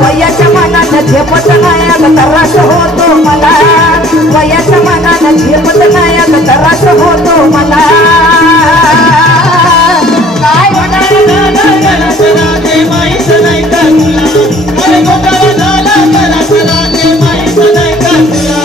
वयाच्या मानानं झेपत नाही अगं त्रास होतो मला वयाच्या मानानं झेपत नाही अगं त्रास होतो मला काय घोटाळा झाला घरात राजे माहीत नाही का तुला काय घोटाळा झाला घरात राजे माहीत नाही का तुला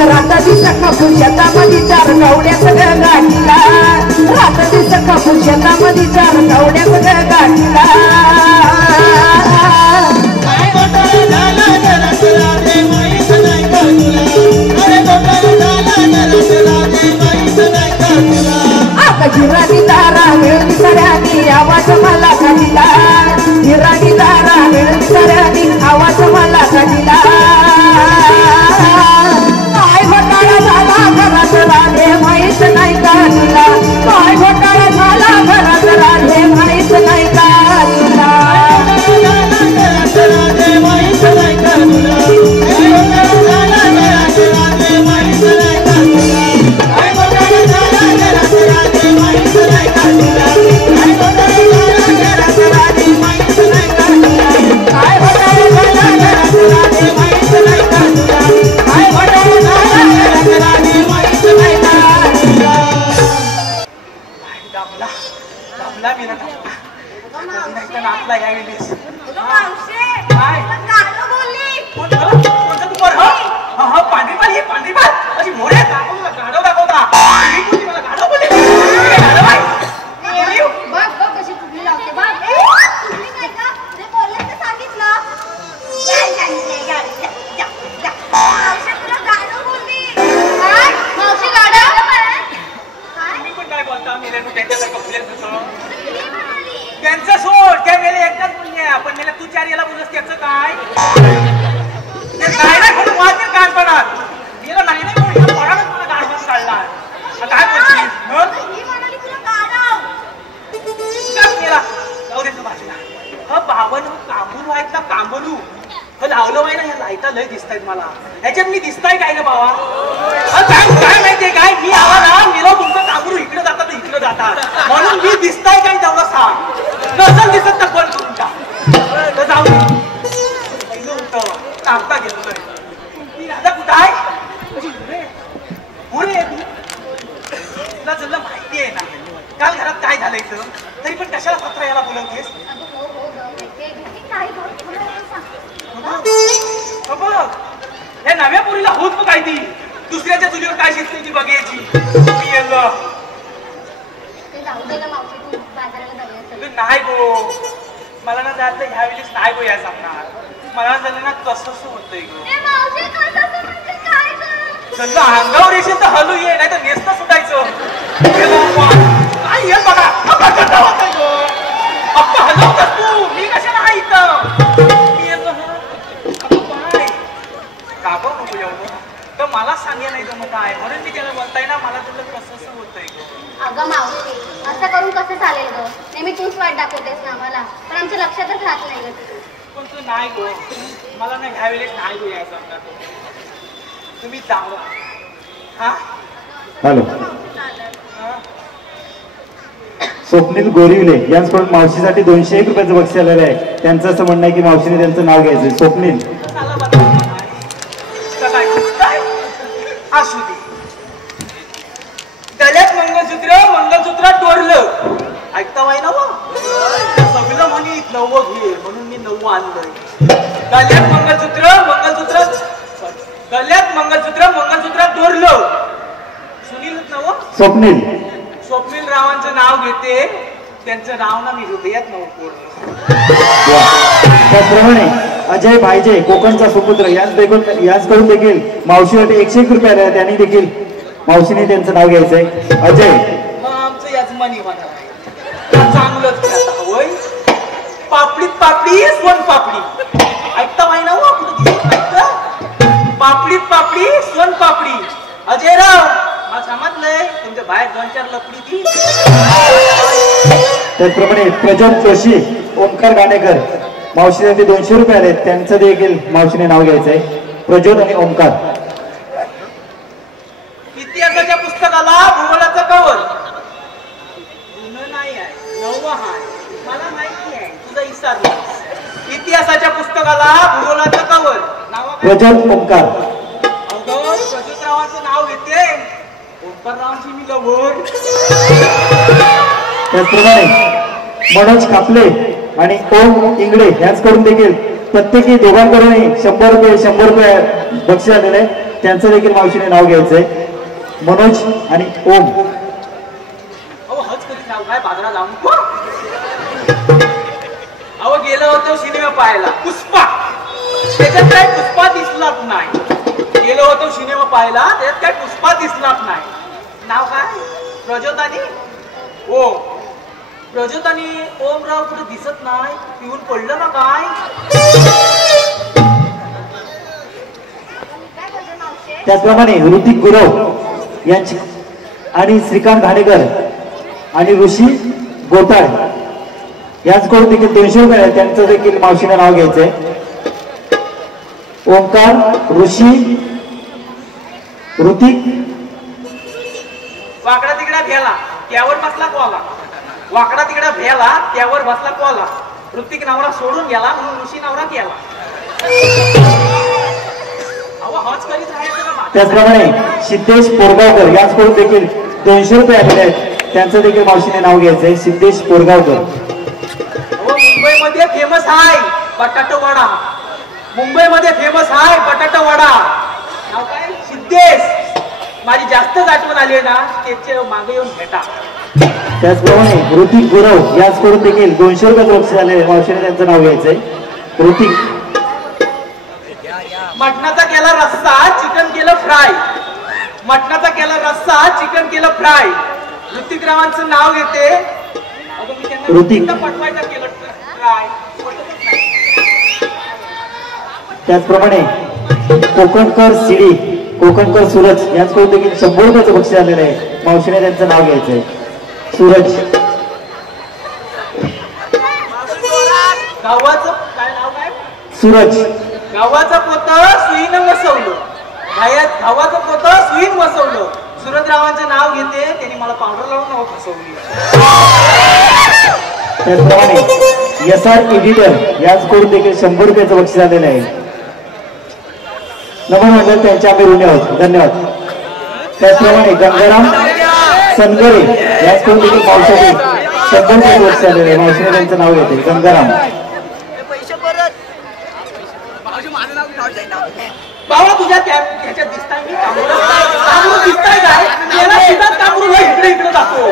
रात दिसत खपून शेतामध्ये चार नवड्याच गाठीला रात दिसत खपून शेतामध्ये चार नवड्याच गाठीला काय घोटाळा झाला घरात राजे माहीत नाही का तुला अरे घोटाळा झाला घरात राजे माहीत नाही का तुला आता हिराणी तारा मिळून सऱ्यानी आवाज मला काढिला हिराणी तारा मिळून सऱ्यानी आवाज मला काढिला घरात राधे माहीत नाही का तुला काय घोटाळा झाला घरात राधे माहीत नाही का तुला घरात राधे माहीत नाही का तुला काय घोटाळा झाला घरात राधे माहीत नाही का तुला काय घोटाळा झाला घरात राधे माहीत नाही का तुला काय घोटाळा झाला घरात राधे माहीत नाही का तुला काय घोटाळा झाला घरात राधे माहीत नाही का तुला काय घोटाळा झाला घरात राधे माहीत नाही का तुला दाबला मी ना दाबला नाचला यावेळेस काय पांढरीपाल अशी मोरे गाढव दाखवता मला गाढव बोलली कशी कुठली लावते तुम्ही काय का ते बोलले ते सांगितलं मावशी तुला गाढव बोलली काय मावशी गाढव तुम्ही पण काय बोलता मी रेणू त्यांच्यासारखं बोलेल त्यांचं सोड त्या वेळेला एकदाच बोलल्या पण मला तू चार याला बोलस त्याचं काय काय नाही म्हणून वाचेल कानपणात गेलं नाही नाही म्हणून पडाच मला गाडवास काढला काय बोलशील गेला जाऊ दे भाषेला ह बावन कांबूल व्हायचा कांबलू ह लावलं व्हाय ना ह्या लाईटा लय दिसतायत मला ह्याच्यात मी दिसताय काय ग बाबा काय माहितीये काय मी आला ना मिलो तुमचं कांबरू इकडे जाता तर इकडे जाता म्हणून मी दिसताय काय तेवढं सांग नसल दिसत तर कोण तुमच्या तर जाऊ पहिलं होतं कापता घेतोय ती राधा कुठं आहे पुढे तुला जर माहिती आहे ना काल घरात काय झालंय तरी पण कशाला पत्र याला बोलवतेस हे नव्या पोरीला होत मग काय ती दुसऱ्याच्या चुलीवर काय शिकते ती बघायची नाही गो मला ना जात ह्या वेळेस नाही गो या सांगणार मला झालं ना कसं होतंय गो जर अंगावर येशील तर हलू ये नाही तर नेसता सुटायचं काय ये बघा अप्पा हलवतात तू मी कशाला आहे इथं काबा नको एवढं तर मला सांगे नाही जमत आहे म्हणून मी त्याला बोलताय ना मला तुला कसं होतंय ग अगं मावशी असं करून कसं चालेल ग नेहमी तूच वाट दाखवतेस ना मला पण आमच्या लक्षातच राहत नाही ग पण तू नाही गो मला ना ह्या वेळेस नाही गो यायचं समजा तुम्ही जावा हा हॅलो स्वप्नील गोरिवले यांच्याकडून मावशीसाठी 201 रुपयाचं बक्षीस आलेलं आहे त्यांचं असं म्हणणं आहे की मावशीने त्यांचं नाव घ्यायचं स्वप्नील असू दे गळ्यात मंगळसूत्र तोडलं ऐकता वाय ना सगळं म्हणे नवं घे म्हणून मी नवं आणलंय गळ्यात मंगळसूत्र तोडलं सुनील नवं स्वप्नील रावांचं नाव घेते त्यांचं नाव ना मी हृदयात नवं कोरलं त्याप्रमाणे अजय भाईजे कोकणचा सुपुत्र यांच्याकडून देखील मावशीसाठी 101 रुपये आले. त्यांनी देखील मावशीने त्यांचं नाव घ्यायचंय. अजय मग आमचं यजमानी म्हणा चांगलंच होय. पापडीत पापडी सोन पापडी ऐकता माहिती ना कुठं दिसत नाही का? पापडीत पापडी सोन पापडी. अजयराव मला समजलंय तुमच्या बाहेर 2-4 लपडी ती. त्याचप्रमाणे प्रज्वल जोशी ओमकार गाणेकर मावशीसाठी 200 रुपये आले. त्यांचं देखील मावशीने नाव घ्यायचंय. प्रज्वल आणि ओमकार. इतिहासाच्या पुस्तकाला भूगोलाचं कवर जुनं नाही आहे नवं आहे मला माहिती आहे तुझा इसार. इतिहासाच्या पुस्तकाला भूगोलाचं कवर नाव प्रज्वल ओमकार. अगं प्रज्वलरावांचं नाव घेते ओंकाररावांची मी लवर. त्याचप्रमाणे मनोज कापले आणि ओम इंगळे यांच्याकडून देखील प्रत्येकी दोघांकडूनही 100 रुपये बक्षीस आलेले आहे. त्यांचं देखील मावशीने नाव घ्यायचंय. मनोज आणि ओम. अहो हज कधी नाव काय बाजारात जाऊन नको. अहो गेलो होतो सिनेमा पाहायला पुष्पा. त्याच्यात काय पुष्पा दिसलाच नाही. गेलो होतो सिनेमा पाहायला त्याच्यात काय पुष्पा दिसलाच नाही. नाव काय प्रज्योतानी ओ प्रज्योतानी ओमराव कुठे दिसत नाही. पिऊन पडलं ना काय. त्याचप्रमाणे ऋतिक गुरव यांची आणि श्रीकांत घाणेकर आणि ऋषी गोताळ यांच्याकडून देखील 200 रुपये आहे. त्यांचं देखील मावशीने नाव घ्यायचंय. ओंकार ऋषी ऋतिक. वाकडा तिकडा भेला त्यावर बसला कोला. वाकडा तिकडा भेला त्यावर बसला कोला. ऋतिक नवरा सोडून गेला म्हणून ऋषी नवरा गेला. त्याचप्रमाणे सिद्धेश पोरगावकर यांच्याकडून देखील 200 रुपये आलेले आहेत. त्यांचं देखील मावशीने नाव घ्यायचंय. सिद्धेश पोरगावकर. मुंबईमध्ये फेमस आहे बटाटा वडा. मुंबईमध्ये फेमस आहे बटाटा वडा. नाव काय सिद्धेश. माझी जास्तच आठवण आली ना त्याचे मागे येऊन भेटा. त्याचप्रमाणे ऋतिक गुरव यांच्याकडून देखील 200 रुपये बक्षीस आलेले. मावशीने त्यांचं नाव घ्यायचंय. ऋतिक. मटणाचा केला रस्सा चिकन केलं फ्राय. मटणाचा केला रस्सा चिकन केलं फ्राय. ऋतिकरावांचं नाव घेते. ऋतिक. पटवायचं केलं फ्राय. त्याचप्रमाणे कोकणकर सिडी कोकणकर सूरज यांच्याकडून देखील 100 रुपयाचं बक्षीस आलेलं आहे. मावशीने त्यांचं नाव घ्यायचंय. सूरज. गावाचं काय नाव काय सूरज. गावाचं पोत सुईनं वसवलं. गावाचं पोत सुईन वसवलं. सुरजरावांचं नाव घेते. त्यांनी मला पावडर लावून नाव फसवली. त्याचप्रमाणे SR एडिटर यांच्याकडून देखील 100 रुपयाचं बक्षीस आलेलं आहे. नमन मंडळ त्यांचे आम्ही ऋणी आहोत. धन्यवाद. त्याचप्रमाणे गंगाराम सनगरे यांच्याकडून देखील मावशीने 100 रुपयाचं बक्षीस आलेलं आहे. मावशीने त्यांचं नाव घेते. गंगाराम. बाबा तुझ्या त्याच्यात दिसताय मी कामरू दिसताय काय. याला सीधा कामरू इकडे इकडे दाखव.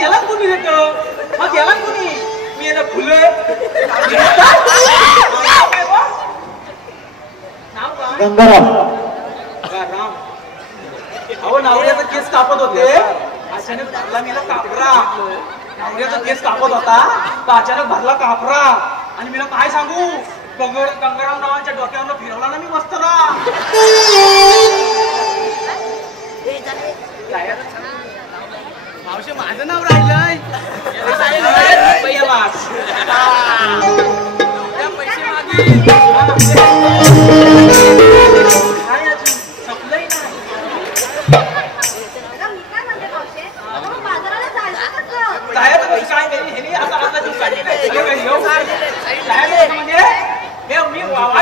याला कोणी देत मग याला कोणी मी याला फुले. गंगाराम. राम. अहो नवऱ्याचा केस कापत होते अचानक भरला मी कापरा. नवऱ्याचा केस कापत होता तर अचानक भरला कापरा. आणि मी काय सांगू गंगाराम रावांच्या डोक्यावर फिरवला ना मी मस्त ना. मावशी माझं नाव राहिलंय. संपलंय ना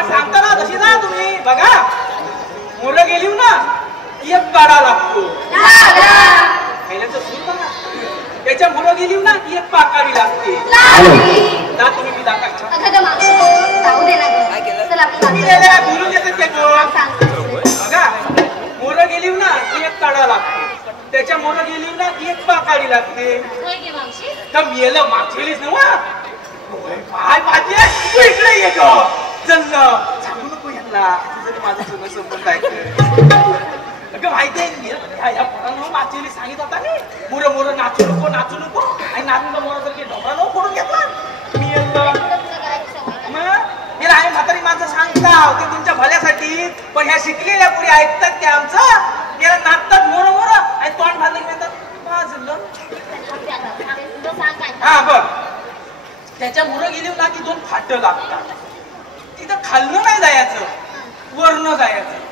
सांगता ना तशी ना तुम्ही बघा. मुलं गेली ना एक काढा लागतो. त्याच्या मुलं गेली ना की एक पाकावी लागते. तुम्ही मी बोलून देतात ते बघा. मुलं गेली ना की एक काढा लागतो. त्याच्या मुलं गेली ना की एक पाकावी लागते. तर मेलं मागची गेलीच ना काय पाहिजे तू इकडे ये ग चल सांगू नको यांना तुझं माझं जुनं संबंध आहे अगं माहिती आहे या पोरानं माचेली सांगित होता मी मोर मोर नाचू नको आणि नाचून मोर जर ढोबळा नको करून घेतला मी मी आहे म्हातारी माणसं सांगता ते तुमच्या भल्यासाठी पण ह्या शिकलेल्या पुढे ऐकतात ते आमचं गेला नाचतात मोर आणि तोंड घालले म्हणतात माझं हा बघ त्याच्या मुलं गेली ना की 2 फाट लागतात तिथं खाल्लं नाही जायचं वरनं जायचं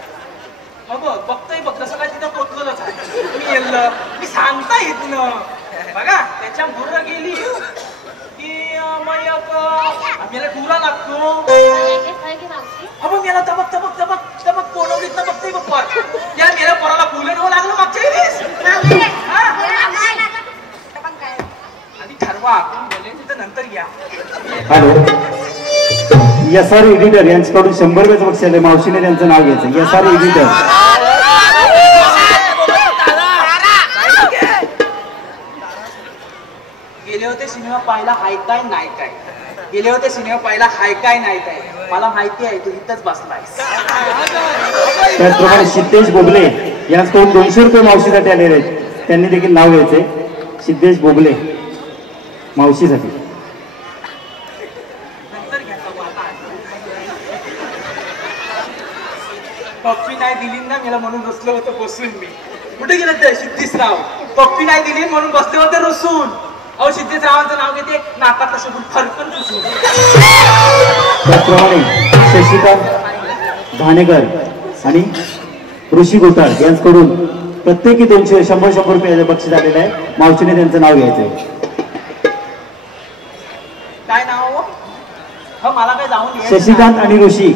बघ बघतोय बघ जसं काय तिथं पोचलंच आहे मी येल्लं मी सांगता येत न बघा त्याच्या मुलं गेली की आम्हाला टुरा लागतो अबो मला तबक पोणवलीत ना बघतोय बघ या मेल्या पोराला फुलं नवं लागलं मागच्या वेळेस आधी ठरवा कोण बोले तिथं नंतर घ्या हॅलो SR एडिटर यांच्याकडून 100 रुपयाचं बक्षीस आलंय मावशीने त्यांचं नाव घ्यायचं SR एडिटर गेले होते सिनेमा पाहायला हाय काय नाही काय गेले होते सिनेमा पाहायला हाय काय नाही काय मला माहिती आहे तू इथंच बसलाय त्याचप्रमाणे सिद्धेश बोगले यांच्याकडून 200 रुपये मावशीसाठी आलेले आहेत त्यांनी देखील नाव घ्यायचंय सिद्धेश बोगले मावशीसाठी पप्पी नाही दिली ना मला म्हणून बसलो होतं बसून मी कुठे गेलं ते सिद्धेशराव पप्पी नाही दिली म्हणून बसले होते रुसून अहो सिद्धेशरावांचं नाव घेते नाकात शब्द फरकन रुसून त्याचप्रमाणे शशिकांत घाणेकर आणि ऋषी गोताळ यांच्याकडून प्रत्येकी 100 रुपये बक्षीस आलेलं आहे मावशीने त्यांचं नाव घ्यायचंय काय नाव हो मला काय जाऊन शशिकांत आणि ऋषी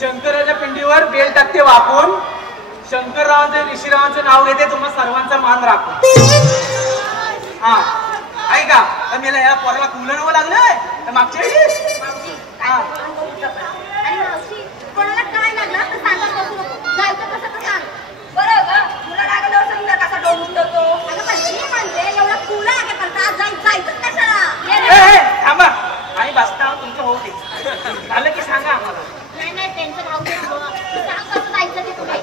शंकराच्या पिंडीवर बेल टाकते वापून शंकररावांचं ऋषीरावांचं नाव घेते तुम्हा सर्वांचा मान राखून हा ऐका तर मला या पोराला कुलं नवं लागलंय तर मागच्या वेळेस आणि मावशी कोणाला काय लागलं तर सांगा बसू नको जायचं कसं तर सांग बरं ग तुला लागलं समजा कसा डोलून देतो अगं पण मी म्हणते एवढा तुला आहे पण आज जायचं कशाला थांबा आणि बसता तुमचं होऊ दे झालं की सांगा आम्हाला नाही टेन्शन राहू दे सांग कसं जायचं ते तुला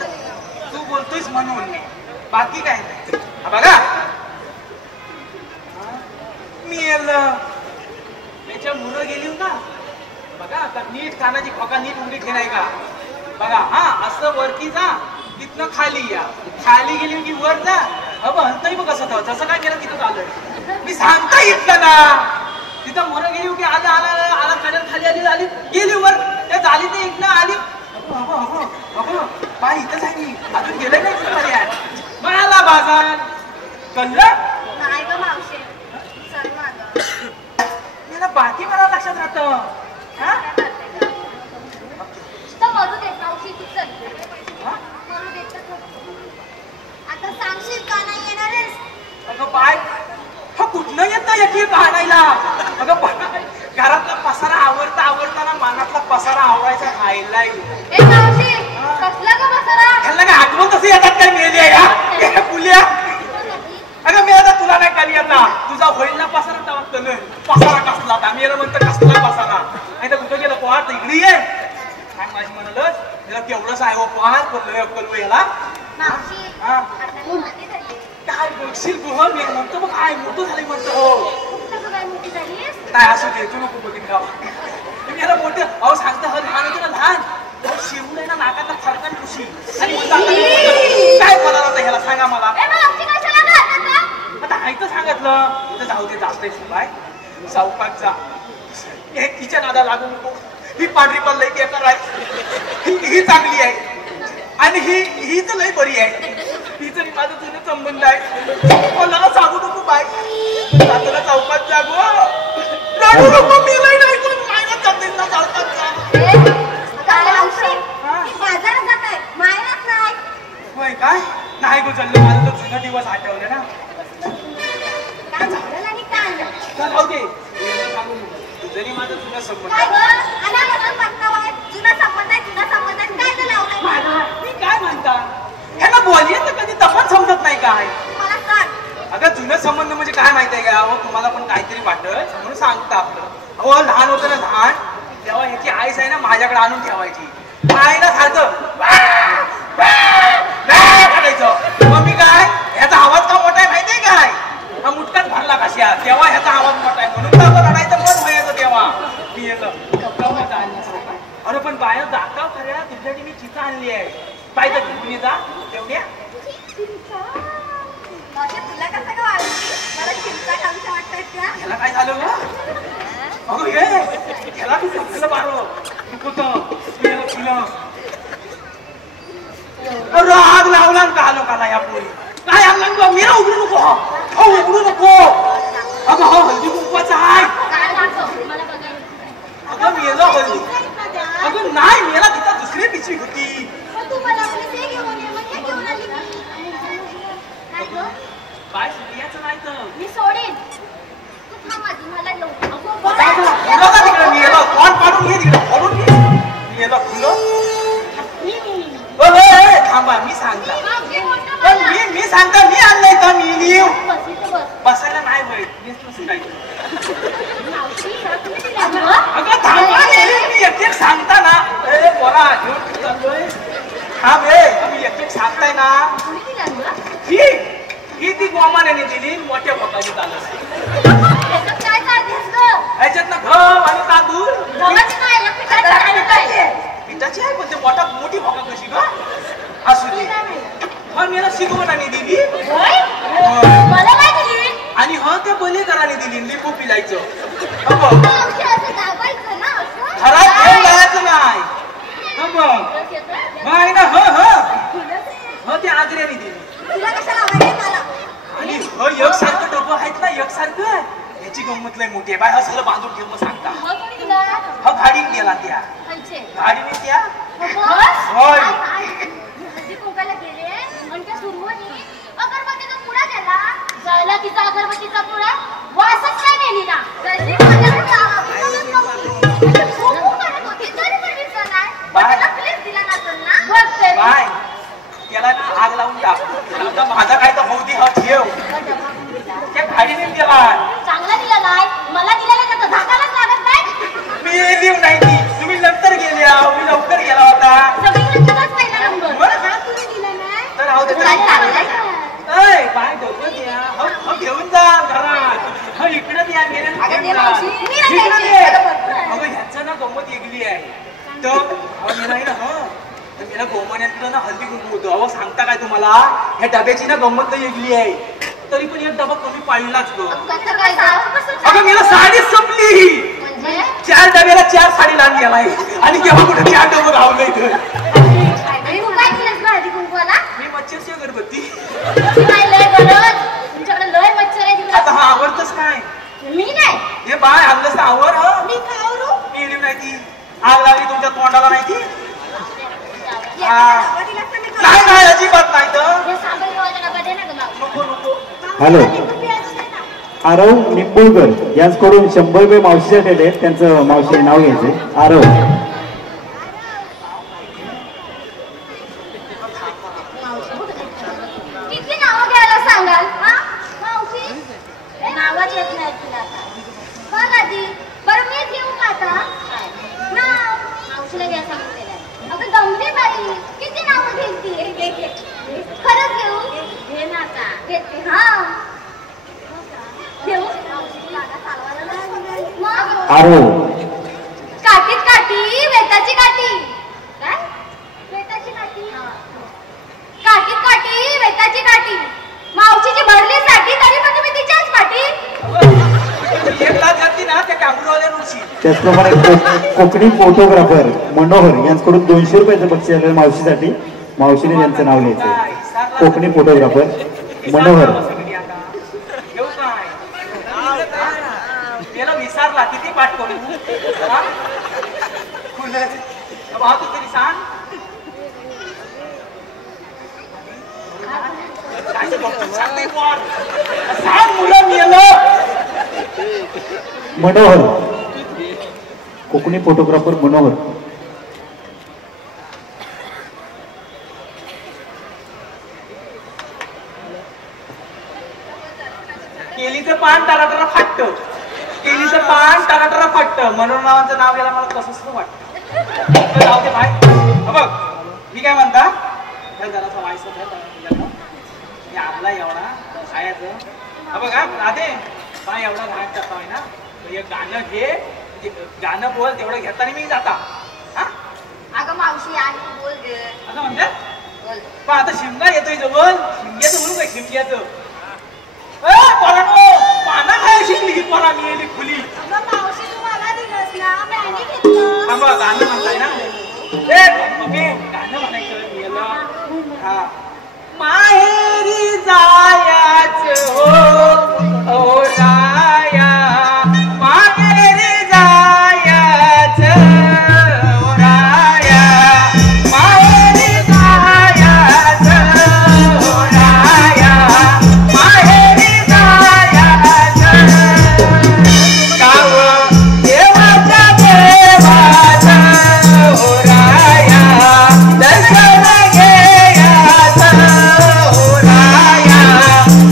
तू बोलतोयस म्हणून बाकी काय नाही बघा मी त्याच्या मुलं गेली का बघा आता नीट कानाची खोका नीट उंडी ठेवाय का बघा हा असं वरती जा तिथनं खाली या खाली गेली की वर जा हंतही बघ कसं जसं काय केलं तिथं आलोय मी सांगता येत ना तिथं मोर गेली की आला खाली आली गेली वर त्या झाली ते इथनं आली बाई इथंच आहे मी अजून गेलंय नाही मला बाजार कळलं नाही ग मावशी चल मला बाकी मला लक्षात राहतं हा मरू देत मावशी तू चल मरू देत आता सांगशील का नाही येणार आहेस अगं बाय हा कुठनं येतं याची पाहण्याला अगं बाय घरातला पसारा आवडताना मनातला पसारा आवडायचा खायला ए मावशी कसला ग पसारा ह्यांना काय आठवण कसं येतात काय मेल्या या पुल्या अगं मी आता तुला नाही काली आता तुझा होईल ना पसारा टाकतं पसारा कसला आता मी म्हणतो कसला पसारा नाही तर कुठं गेलं पोहार इकडे ये काय माझी म्हणालच तिला तेवढंच आहे हो पोहार कलव याला मावशी हा आता मी मोठी झाली काय बघशील गुहा मी म्हणतो मग काय मोठं झाली म्हणतो हो कसं काय मोठी झालीस काय असू दे तू नको बघीन गाव मी याला मोठे अहो सांगता हर लहान होते ना लहान शिवून आहे ना नाकाचा फरकन खुशी आणि काय बोलायला होतं ह्याला सांगा मला ए मावशी कशाला घालतात आता ऐकतं सांगितलं तर जाऊ दे जास्त बाय सावकाश जा हे तिच्या नादा लागू नको ही पांढरी पल्लई बेकार आहे ही चांगली आहे आणि ही तर लई बरी आहे हिचं आणि माझं जुनं संबंध आहे कोणाला सांगू नको बाय जाताना चौकात जागो रडू नको मी लई नाही कोण मायनात जाते ना चौकात जा मावशी बाजारात जात आहे मायनात नाही होय काय नाही गुजरलं माझं तर जुनं दिवस आठवले ना काय झालं आणि काय आणलं चल राहू दे सांगू नको जरी माझं जुनं संबंध काय गं अनागोदर पत्ता आहे जुना संबंध आहे काय झालं लावलंय मी काय म्हणता ह्याला बोलले तर कधी तपन समजत नाही काय मला सांग अगं जुनं संबंध म्हणजे काय माहिती आहे का हो तुम्हाला पण काहीतरी वाटत म्हणून सांगता आपलं अहो लहान होतं ना लहान तेव्हा ह्याची आईस आहे ना माझ्याकडे आणून ठेवायची आई ना सारखं करायचं मग मी काय ह्याचा आवाज का मोठा आहे माहितीये काय हा मुटकाच भरला कशा तेव्हा ह्याचा आवाज मोठा आहे म्हणून तर आपण रडायचं मन व्हायचं तेव्हा मी येतं अरे पण बाहेर जाता खऱ्या तुझ्यासाठी मी चिता आणली आहे पाहिजे घेऊन जा तेवढ्या तुला कसं का वाटली मला चिंता खाऊशी वाटतात का ह्याला काय झालं ग अगं हे ह्याला तू कसलं बारो राग लावला का आलो का या पोरी काय आणलं मेरा उघडू नको हो उघडू नको अगं हो हल्दी कुंकवाचा आहे अगं मेला हल्दी अगं नाही मेला तिथं दुसरी पिशवी होती काय सूर्याचं नाही तर मी सोडेन तू थांब आधी मला घेऊन तिकडे मेला तोंड पाडून घे तिकडे फोडून घे मेला फुलं थांबा मी सांगता पण मी सांगता मी आणलंय का मी लिव बसायला नाही पाहिजे अगं थांबा मी एक सांगता ना बोला घेऊन चाललोय हा बे मी एक सांगताय ना ही ती गोमाने दिली मोठ्या भोकाची चालत ह्याच्यात ना घव आणि तांदूळ पिठाची आहे पण ते मोठा मोठी भोका कशी ग असू दे हा मला शिकवणाने दिली आणि हा त्या बलेकराने दिली लिंबू पिलायचं घरात घेऊन जायचं नाही ना ह ते आजऱ्याने दिली आणि ह एक सारखं डबं आहेत ना एक सारखं याची गंमत लय मोठी आहे बाय असं बांधून ठेव सांगता हा गाडीने गेला त्या गाडीने त्या होय तिचा अगरबत्तीचा पुडा वासच काय नेलीला बाय त्याला ना आग लावून टाक माझा काय तर होती हा ठेव त्या गाडीने गेला चांगला दिला नाही मला दिलेला तर धाकालाच लागत नाही मी लिव नाही ती तुम्ही नंतर गेल्या मी लवकर गेला होता तर राहू दे बाय डोकं द्या घेऊन जा घरात इकडे द्या अगं ह्याचं ना गंमत वेगळी आहे तर नाही ना मेला गोमान्यातलं ना हल्दी कुंकू होतं अहो सांगता काय तुम्हाला ह्या डब्याची ना गंमत वेगळी आहे तरी पण एक डबा कमी पाळलाच ग अगं मेला साडीच संपली 4 डब्याला 4 साडी लावून गेलाय आणि केव्हा कुठे 4 डबं घावलंय मी मच्छरची अगरबत्ती आता हा आवडतच काय मी नाही हे बाय आणलंस आवर मी नाही ती आग लागली तुमच्या तोंडाला नाही ती नाही अजिबात नाही तर नको नको हॅलो आरव निंबुळकर यांच्याकडून 100 रुपये मावशीसाठी दिले त्यांचं मावशीने नाव घ्यायचंय आरव किती नाव घ्यायला सांगाल मावशी नावच येत नाही तुला बघ आधी बरं मीच घेऊ का आता नाव मावशीला घ्या सांगितलेलं अगं दमली बाई किती नाव घेते खरंच घेऊ घे ना आता घेते हा घेऊ आरव काठीत काठी वेताची काठी काय वेताची काठी काठीत काठी वेताची काठी मावशीची भरली साठी तरी पण तुम्ही तिच्याच पाठी एक तास जाती ना त्या कांबरूवाल्या रुची त्याचप्रमाणे कोकणी फोटोग्राफर मनोहर यांच्याकडून 200 रुपयाचं बक्षीस आलेलं मावशीसाठी मावशीने त्यांचं नाव घ्यायचं कोकणी फोटोग्राफर मनोहर घेऊ काय त्याला विचारला किती पाठ करू तू तरी सांग सांग मुलं मेलं मनोहर कोकणी फोटोग्राफर मनोहर केलीचं पान त्याला फाटत केलीचं मान टराटरा फाटतं म्हणून नावाचं नाव घ्यायला मला कसंच वाटतं. जाऊ दे भाई. बघ मी काय म्हणता जरासा व्हायचं मी आपला एवढा खायचं बघा राधे बा एवढा घाट करतोय ना एक गाणं घे गाणं बोल तेवढं घेताना मी जाता. हा अगं मावशी आणि बोल ग असं म्हणते बोल. पण आता शिमगा येतोय जवळ शिमग्याचं म्हणू काय शिमग्याचं पोरांनो पाना खाय शिकली ही पोरा मी येली खुली. अगं मावशी तुम्हाला दिलंस ना मॅनी घेतलं. थांबा गाणं म्हणताय ना गाणं म्हणायचं मी याला. हा माहेरी जायाच हो राया माहेरी जायाच हो राया माहेरी जायाच हो राया माहेरी जायाच गाव देवाच्या देवाच हो राया दर्शन घेयाच हो राया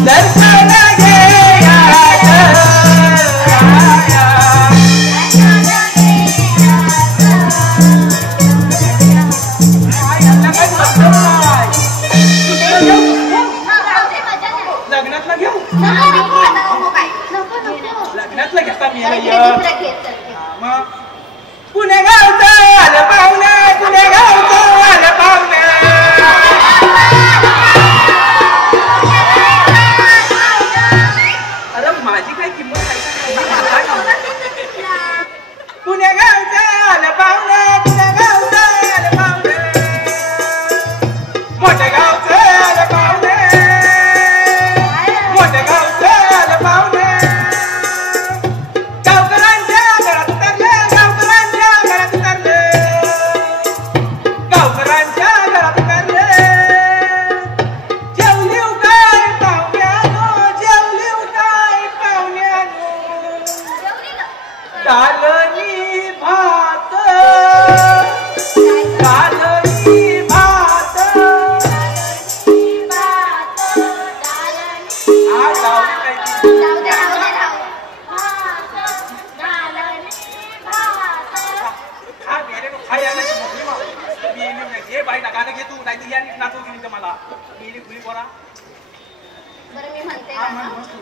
दर्शन घेयाच राया. लग्नातला घेऊ लग्नातला घेता मी मग पुणे गावचं आलं पाहुणे पुणे गावचं आलं पाहुणे. अरे माझी काय किंमत पुणे गावचं आलं पाहुणे पुणे गावचं आलं पाहुणे मोठ्या गावचं आलं पाहुणे मोठ्या गावचं आलं पाहुणे. गावकऱ्यांच्या घरात उतरले गावकऱ्यांच्या घरात उतरले गावकऱ्यांच्या घरात उतरले. जेवलीव काय पाहुण्यानो जेवलीव काय पाहुण्यानो कालनी भात कालनी भात. हा गावली काय हा मेरे को खाई आला मोकळी मा मी येली घे बाई ना गाणं घे तू नाही तर या नाचू घेऊन मला मी येली खुली पोरा. बरं मी म्हणते हा ना. मस्त